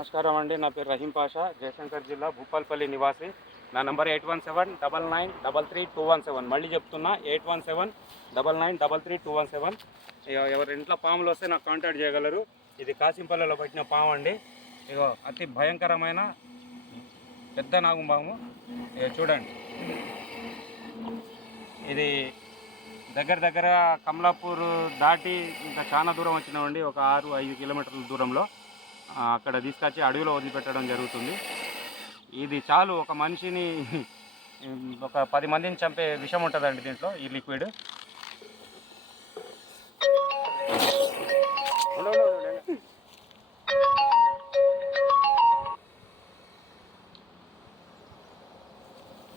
నమస్కారం అండి. నా పేరు రహీం పాషా. జయశంకర్ జిల్లా భూపాల్పల్లి నివాసి. నా number eight one seven double nine double three two one seven. మళ్ళీ చెప్తున్నా eight one seven double nine double three two one seven. ఎవరి ఇంట్లో పాములు వస్తే నాకు కాంటాక్ట్ చేయగలరు. ఇది కాసింపల్లిలో పట్టిన పాము అండి. ఇగో అతి భయంకరమైన పెద్ద నాగుపాము ఇగో చూడండి. ఇది దగ్గర దగ్గర కమలాపూర్ దాటి ఇంకా చాలా దూరం వచ్చినామండి ఒక ఆరు ఐదు కిలోమీటర్ల దూరంలో. అక్కడ తీసుకొచ్చి అడవిలో వదిలిపెట్టడం జరుగుతుంది. ఇది చాలు ఒక మనిషిని ఒక పది మందిని చంపే విషం ఉంటుందండి దీంట్లో ఈ లిక్విడ్.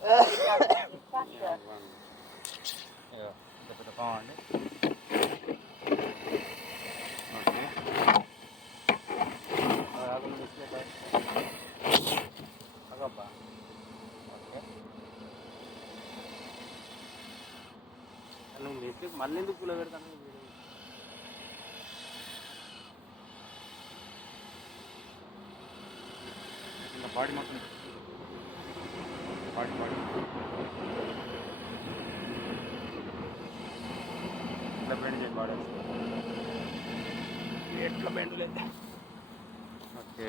అండి. అగబ్బా ఓకే నువ్వు మెసేజ్ మళ్ళీ ఎందుకు పూల పెడతాను ఇలా బాడీ మొత్తం బాడీ బాడీ ఇట్లా పెయింట్ చేయండి బాడీ ఎట్లా బెండులే ఓకే